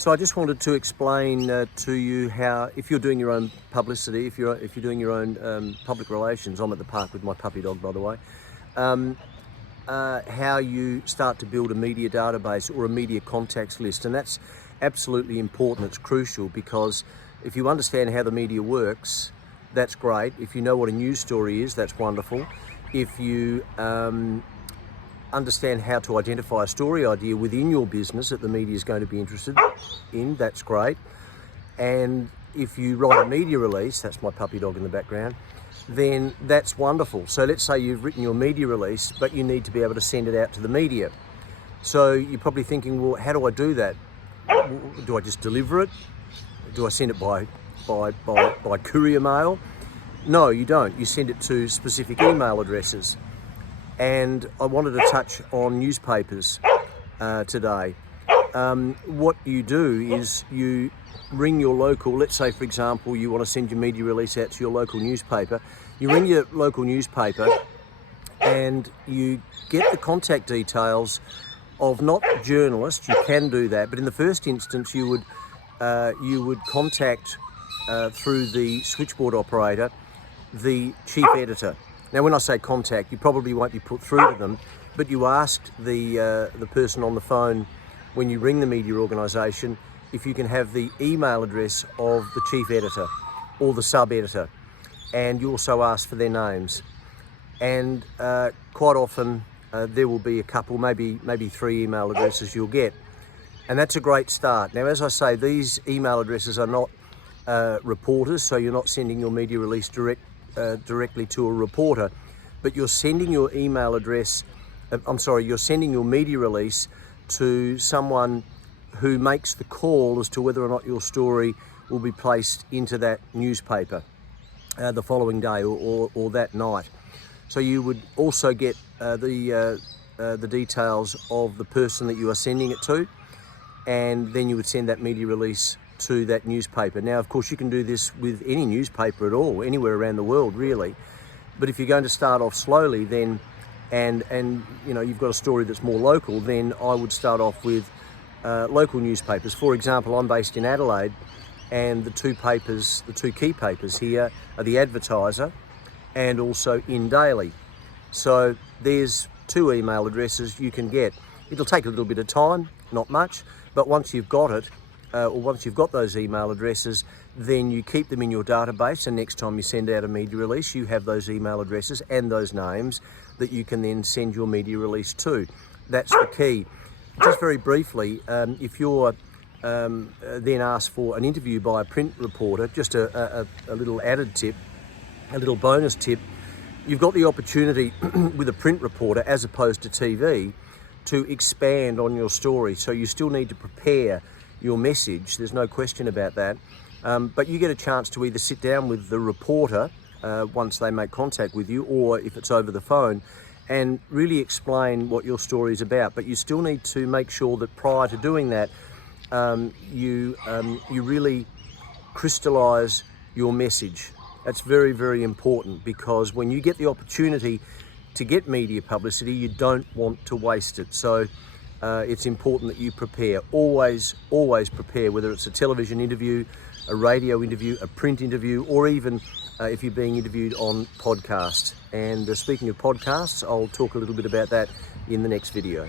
So I just wanted to explain to you how, if you're doing your own publicity, if you're doing your own public relations, I'm at the park with my puppy dog, by the way, how you start to build a media database or a media contacts list. And that's absolutely important. It's crucial, because if you understand how the media works, that's great. If you know what a news story is, that's wonderful. If you understand how to identify a story idea within your business that the media is going to be interested in, that's great. And if you write a media release, that's my puppy dog in the background, then that's wonderful. So let's say you've written your media release, but you need to be able to send it out to the media. So you're probably thinking, well, how do I do that? Do I just deliver it? Do I send it by courier mail? No, you don't. You send it to specific email addresses. And I wanted to touch on newspapers today. What you do is you ring your local, let's say for example you want to send your media release out to your local newspaper. You ring your local newspaper and you get the contact details of not journalists. You can do that, but in the first instance you would contact through the switchboard operator the chief editor. Now, when I say contact, you probably won't be put through to them, but you asked the person on the phone when you ring the media organisation if you can have the email address of the chief editor or the sub-editor, and you also ask for their names. And quite often there will be a couple, maybe 3 email addresses you'll get, and that's a great start. Now, as I say, these email addresses are not reporters, so you're not sending your media release directly to a reporter, but you're sending your email address, you're sending your media release to someone who makes the call as to whether or not your story will be placed into that newspaper the following day or that night. So you would also get the details of the person that you are sending it to, and then you would send that media release to that newspaper. Now, of course, you can do this with any newspaper at all, anywhere around the world, really. But if you're going to start off slowly, then and you know you've got a story that's more local, then I would start off with local newspapers. For example, I'm based in Adelaide, and the two key papers here are the Advertiser and also In Daily. So there's 2 email addresses you can get. It'll take a little bit of time, not much, but once you've got it, or once you've got those email addresses, then you keep them in your database, and next time you send out a media release, you have those email addresses and those names that you can then send your media release to. That's the key. Just very briefly, if you're then asked for an interview by a print reporter, just a little added tip, a little bonus tip, you've got the opportunity with a print reporter, as opposed to TV, to expand on your story. So you still need to prepare your message, there's no question about that, but you get a chance to either sit down with the reporter once they make contact with you, or if it's over the phone, and really explain what your story is about. But you still need to make sure that prior to doing that, you really crystallise your message. That's very, very important, because when you get the opportunity to get media publicity, you don't want to waste it. So it's important that you prepare. Always prepare, whether it's a television interview, a radio interview, a print interview, or even if you're being interviewed on podcasts. And speaking of podcasts, I'll talk a little bit about that in the next video.